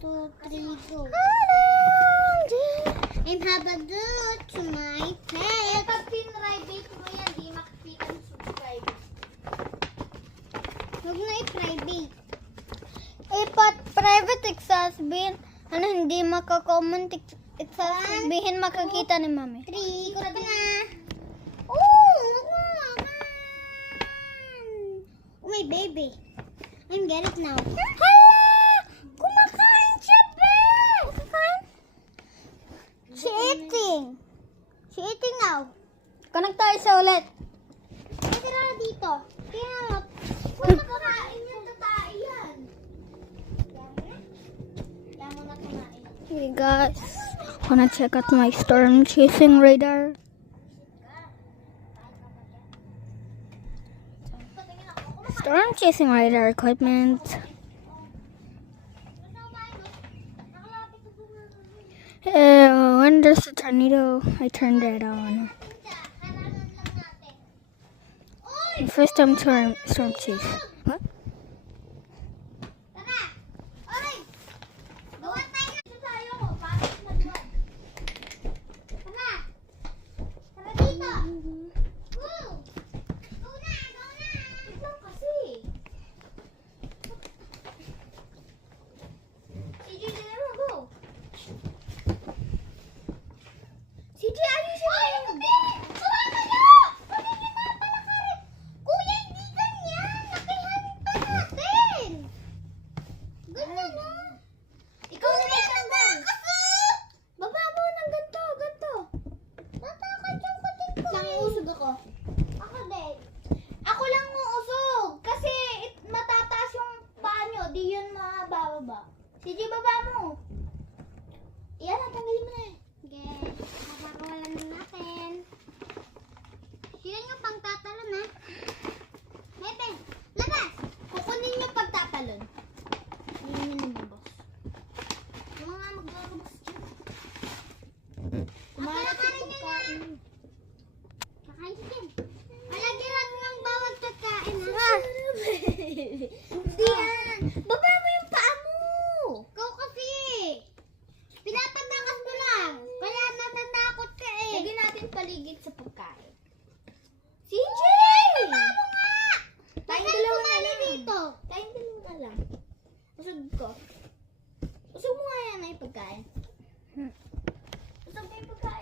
2, 3, go. And have a good to my pet. Pag pinribate mo yan, di makikita ng subscribers. Huwag na i-private. Private sasabihin, ano, hindi makakomment, sasabihin makakita ni mami. 3, ikot pa na. Oh, oh my baby. I'm get it now. Hala! Kumakain siya, be! Kumakain? She eating. She eating now. Connect tayo sa ulit. Tira dito. Kaya nga, Kung makakain yan, tatai yan. Kaya mo na kumain. Hey guys, wanna check out my storm chasing radar? Storm chasing radar equipment. When there's a tornado, I turn that on. First time storm chase. What? tara. Oy, gawa tayo. Ito tayo, bakit nagwag? Tara. Tara dito. Go. Go na, go na. Ito kasi. CJ, dali mo, go. CJ, ayusin mo yung gabi. Sumama niyo. Pagiging napalakarin. Kuya, hindi ganyan. Nakihanin pa natin. Ganyan, no? Ikaw na may tanggal. Kasi, Baba mo ng ganito, ganito. natakot yung pating ko. Nanguusog ako. Ako din. Ako lang uusog. Kasi matataas yung paa nyo. Di yun mababa. CJ, baba mo. Iyan, natanggalin mo na eh. Sige, nakakawalan na natin. Sila yung pangtatalon, ha? Bebe, labas! Kukunin nyo pagtatalon. Hindi nyo nababos. Yung mga maglalabas dyan. Kumalat Ako yung na pagkain. Kakain si Ken. Malagyan ng bawat pagkain, ha? Hindi yan. Baba mo yung paa mo. Ikaw kasi. Pinapatakas mo lang. Kaya natatakot ka eh. Lagyan natin paligid sa pagkain. CJ! Baba mo nga! Tayong Bakit dalawa na sumali lang. dito? Tayong dalawa na lang. Usog ko. Usog mo nga yan na yung pagkain. Usog mo yung pagkain.